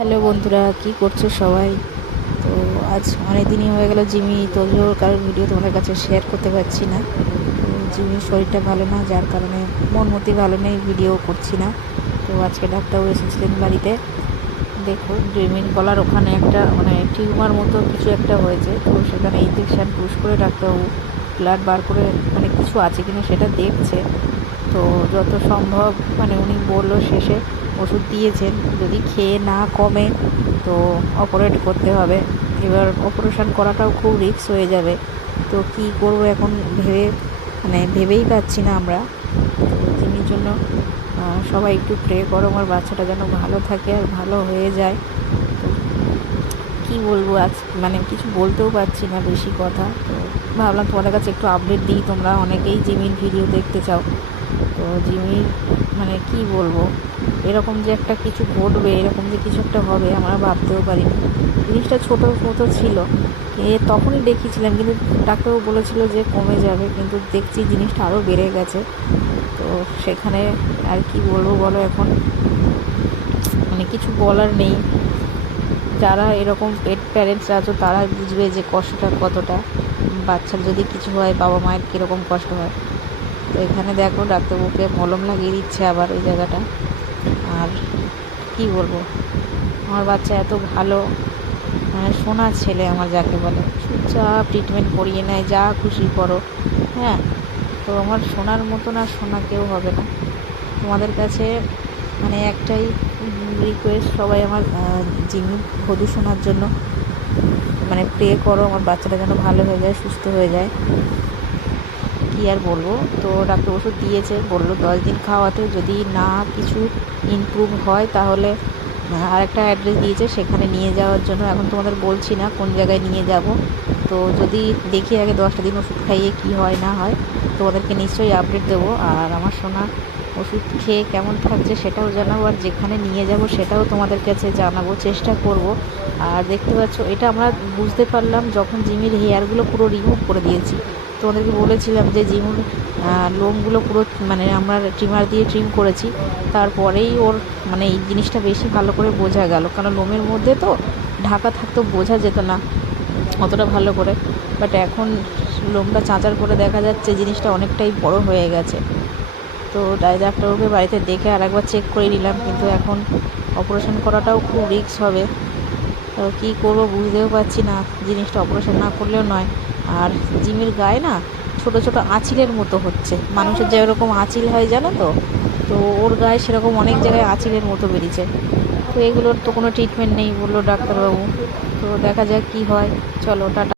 Hello বন্ধুরা, কি করছো সবাই? তো আজ অনেক দিনই হয়ে গেল জিমি তোজোর কারোর ভিডিও তোমাদের কাছে শেয়ার করতে পারছি না। তো জিমির শরীরটা ভালো না, যার কারণে মন মতি ভালো নেই, ভিডিও করছি না। তো আজকে ডাক্তারবাবু এসেছিলেন বাড়িতে। দেখো, জিমির গলার ওখানে একটা টিউমার মতো কিছু একটা হয়েছে। তো সেখানে ইঞ্জেকশান পুশ করে ডাক্তারবাবু ব্লাড বার করে কিছু আছে কিনা সেটা দেখছে। তো যত সম্ভব উনি বললো শেষে ওষুধ দিয়েছেন, যদি খেয়ে না কমে তো অপারেট করতে হবে। এবার অপারেশন করাটাও খুব রিস্ক হয়ে যাবে। তো কি করব এখন ভেবেই পাচ্ছি না আমরা। তো জিমির জন্য সবাই একটু প্রে করো, আমার বাচ্চাটা যেন ভালো থাকে আর ভালো হয়ে যায়। তো কী বলবো আজ, কিছু বলতেও পারছি না বেশি কথা। তো ভাবলাম তোমাদের কাছে একটু আপডেট দিই, তোমরা অনেকেই জিমির ভিডিও দেখতে চাও। তো জিমির কি বলবো, এরকম যে একটা কিছু ঘটবে, এরকম যে কিছু একটা হবে আমরা ভাবতেও পারিনি। জিনিসটা ছোটো মতো ছিল, তখনই দেখিয়েছিলাম, কিন্তু ডাক্তারবাবু বলেছিল যে কমে যাবে, কিন্তু দেখছি জিনিসটা আরও বেড়ে গেছে। তো সেখানে আর কি বলবো বলো, এখন কিছু বলার নেই। যারা এরকম পেট প্যারেন্টস আছো তারা বুঝবে যে কষ্টটা কতটা। বাচ্চার যদি কিছু হয় বাবা মায়ের কীরকম কষ্ট হয়। তো এখানে দেখো ডাক্তারবাবুকে মলম লাগিয়ে দিচ্ছে আবার ওই জায়গাটা। আর কি বলবো, আমার বাচ্চা এত ভালো, সোনা ছেলে আমার যাকে বলে, চুপচাপ ট্রিটমেন্ট করিয়ে নেয়, যা খুশি করো। হ্যাঁ, তো আমার সোনার মতন আর সোনা কেউ হবে না। তোমাদের কাছে একটাই রিকোয়েস্ট, সবাই আমার জিমি বধূ শোনার জন্য প্রে করো, আমার বাচ্চাটা যেন ভালো হয়ে যায়, সুস্থ হয়ে যায়। কী আর বলবো। তো ডাক্তার ওষুধ দিয়েছে, বললো 10 দিন খাওয়াতে, যদি না কিছু ইমপ্রুভ হয় তাহলে আরেকটা অ্যাড্রেস দিয়েছে সেখানে নিয়ে যাওয়ার জন্য। এখন তোমাদের বলছি না কোন জায়গায় নিয়ে যাব। তো যদি দেখি আগে 10টা দিন ওষুধ খাইয়ে কি হয় না হয় তোমাদেরকে নিশ্চয়ই আপডেট দেবো। আর আমার সোনা ওষুধ খেয়ে কেমন থাকছে সেটাও জানাবো, আর যেখানে নিয়ে যাব সেটাও তোমাদের কাছে জানাবো, চেষ্টা করব। আর দেখতে পাচ্ছ, এটা আমরা বুঝতে পারলাম যখন জিমির হেয়ারগুলো পুরো রিমুভ করে দিয়েছি। তোমাদেরকে বলেছিলাম যে জিমির লোমগুলো পুরো আমরা ট্রিমার দিয়ে ট্রিম করেছি। তারপরেই ওর এই জিনিসটা বেশি ভালো করে বোঝা গেল, কারণ লোমের মধ্যে তো ঢাকা থাকতো, বোঝা যেত না অতটা ভালো করে। বাট এখন লোমটা চাঁচার করে দেখা যাচ্ছে জিনিসটা অনেকটাই বড় হয়ে গেছে। তো ডাক্তারবাবুকে বাড়িতে দেখে আর একবার চেক করে নিলাম, কিন্তু এখন অপারেশন করাটাও খুব রিস্ক হবে। তো কী করবো বুঝতেও পারছি না, জিনিসটা অপারেশন না করলেও নয়। আর জিমির গায়ে না ছোট ছোট আঁচিলের মতো হচ্ছে, মানুষের যেরকম আঁচিল হয় জানো তো, তো ওর গায়ে সেরকম অনেক জায়গায় আঁচিলের মতো বেরিয়েছে। তো এগুলোর তো কোনো ট্রিটমেন্ট নেই বললো ডাক্তারবাবু। তো দেখা যাক কী হয়, চলো টাটা।